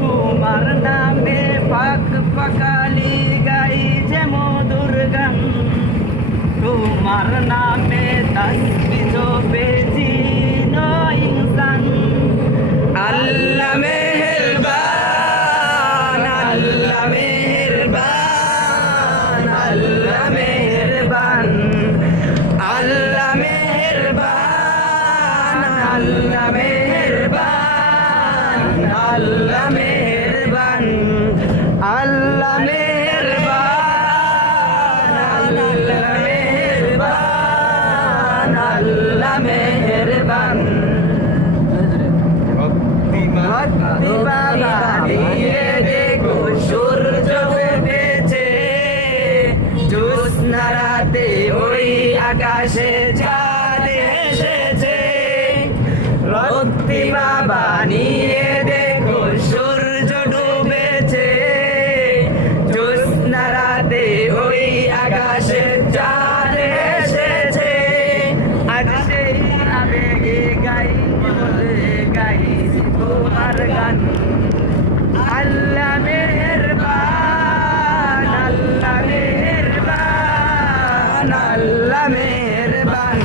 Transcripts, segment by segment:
তোমার নামে পাক পাকালি গাই যে মধুর গান, তোমার নামে তাসবিহ জপে জিন ইনসান। আল্লাহ মেহেরবান, আল্লাহ মেহেরবান, আল্লাহ মেহেরবান, আল্লাহ মেহেরবান, আল্লাহ মেহেরবান, আল্লাহ মেহেরবান, আল্লাহ মেহেরবান, আল্লাহ মেহেরবান, আল্লাহ মেহেরবান। ভক্তি বাবা নিয়ে দেখো সূর্য উঠেছে, জ্যোৎস্না রাতে ওই আকাশে চাঁদ এসেছে। ভক্তি বাবা নিয়ে দেখো সূর্য ডুবেছে, জ্যোৎস্না রাতে ওই আকাশে চাঁদ এসেছে। আজ সেই আবেগে গাই গাইছি তোমার গান। আল্লাহ মেহেরবান, আল্লাহ মেহেরবান, আল্লাহ মেহেরবান,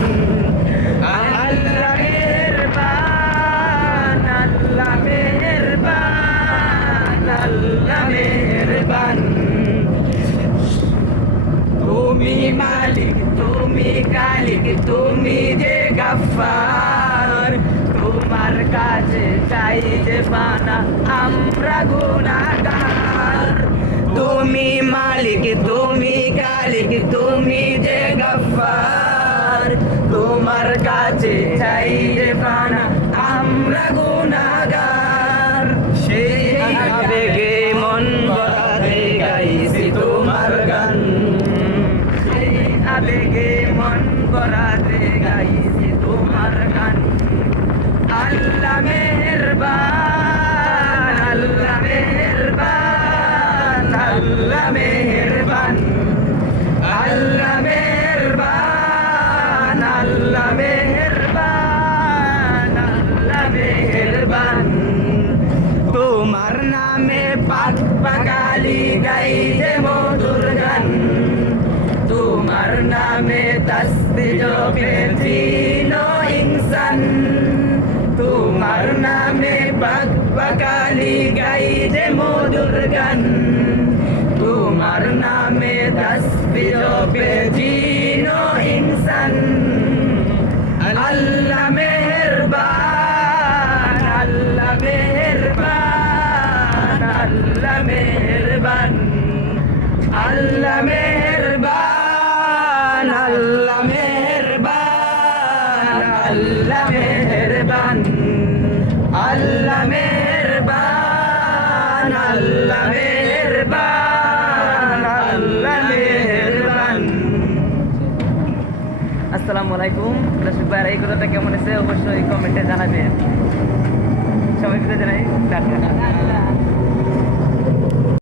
আল্লাহ মেহেরবান, আল্লাহ মেহেরবান, আল্লাহ মেহেরবান। তুমি মালিক, তুমি কালিক, তুমি যে গফফার, তোমার কাছে চাই যে পানা আমরা গুনাহগার। তুমি মালিক, তুমি কালিক, তুমি যে গফফার, তোমার কাছে চাই যে পানা আমরা গুনাহগার। সেই আবেগে মন ভরাতে গাইছি তোমার গান, সেই আবেগে মন ভরাতে গাইছি তোমার গান। আল্লাহ মেহেরবান, আল্লাহ মেহেরবান, আল্লাহ মেহেরবান, আল্লাহ মেহেরবান, আল্লাহ মেহেরবান, আল্লাহ মেহেরবান। তোমার নামে পাক পাকালি গাই যে মধুর গান, তোমার নামে তাসবিহ জপে জিন ইনসান। তোমার নামে পাক পাকালি গাই যে মধুর গান, তোমার নামে তাসবিহ জপে জিন ইনসান। আল্লাহ মেহেরবান, আল্লাহ মেহেরবান, আল্লাহ মেহেরবান, আল্লাহ মেহেরবান, আল্লাহ মেহেরবান, আল্লাহ মেহেরবান, আল্লাহ মেহেরবান, আল্লাহ মেহেরবান, আল্লাহ মেহেরবান। আসসালামু আলাইকুম দর্শক ভাইরা, এই কথাটা কেমন আছে অবশ্যই কমেন্টে জানাবেন। সবাইকে জানাই টাটা।